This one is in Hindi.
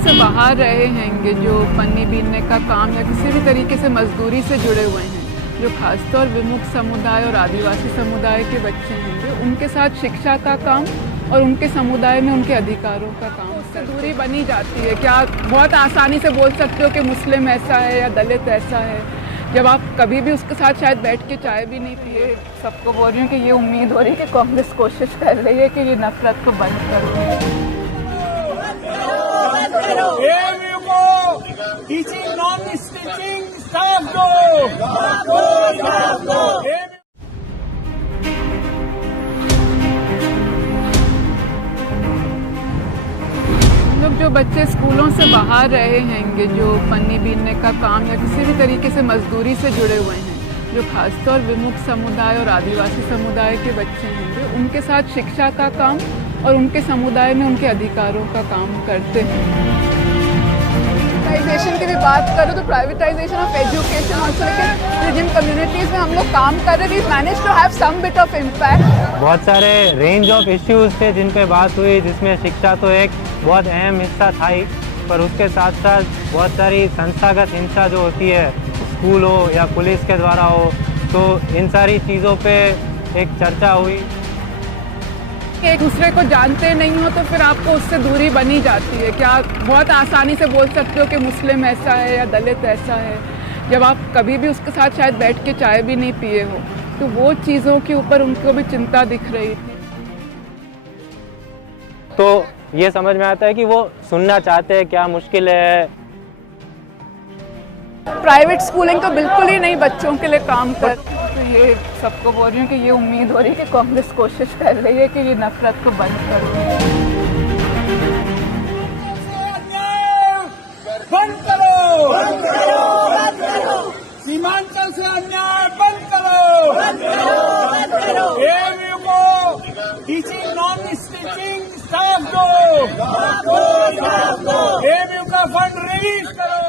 से बाहर रहे हैंगे, जो पन्नी बीनने का काम या किसी भी तरीके से मजदूरी से जुड़े हुए हैं, जो खासतौर विमुक्त समुदाय और आदिवासी समुदाय के बच्चे हैं, उनके साथ शिक्षा का काम और उनके समुदाय में उनके अधिकारों का काम, उससे दूरी बनी जाती है। क्या बहुत आसानी से बोल सकते हो कि मुस्लिम ऐसा है या दलित ऐसा है, जब आप कभी भी उसके साथ शायद बैठ के चाय भी नहीं पिए। सबको बोल रही हूँ कि ये उम्मीद हो रही है कि कांग्रेस कोशिश कर रही है कि ये नफरत को बंद करो। टीचिंग नॉन टीचिंग स्टाफ दो। लोग जो बच्चे स्कूलों से बाहर रहे हैंगे, जो पन्नी बीनने का काम या किसी भी तरीके से मजदूरी से जुड़े हुए हैं, जो खासतौर विमुक्त समुदाय और आदिवासी समुदाय के बच्चे हैं, उनके साथ शिक्षा का काम और उनके समुदाय में उनके अधिकारों का काम करते हैं। प्राइवेटाइजेशन की भी बात करूँ तो प्राइवेटाइजेशन ऑफ एजुकेशन ऑल्सो, लेकिन जिन कम्युनिटीज़ में हम लोग काम कर रहे हैं, we manage to have some bit of impact. बहुत सारे रेंज ऑफ इश्यूज थे जिन पे बात हुई, जिसमें शिक्षा तो एक बहुत अहम हिस्सा था ही, पर उसके साथ साथ बहुत सारी संस्थागत हिंसा जो होती है, स्कूल हो या पुलिस के द्वारा हो, तो इन सारी चीज़ों पे एक चर्चा हुई। एक दूसरे को जानते नहीं हो तो फिर आपको उससे दूरी बनी जाती है। क्या बहुत आसानी से बोल सकते हो कि मुस्लिम ऐसा है या दलित ऐसा है, जब आप कभी भी उसके साथ शायद बैठ के चाय भी नहीं पिए हो। तो वो चीज़ों के ऊपर उनको भी चिंता दिख रही थी। तो ये समझ में आता है कि वो सुनना चाहते हैं क्या मुश्किल है। प्राइवेट स्कूलिंग तो बिल्कुल ही नहीं बच्चों के लिए काम कर। तो ये सबको बोल रही हूँ कि ये उम्मीद हो रही है कि कांग्रेस कोशिश कर रही है कि ये नफरत को बंद करो। बंद करो, बंद करो, बंद करो। सीमांचल से अन्याय बंद करो, बंद करो, बंद करो। एएमयू को टीचिंग नॉन टीचिंग स्टाफ दो। एएमयू का फंड रिलीज करो।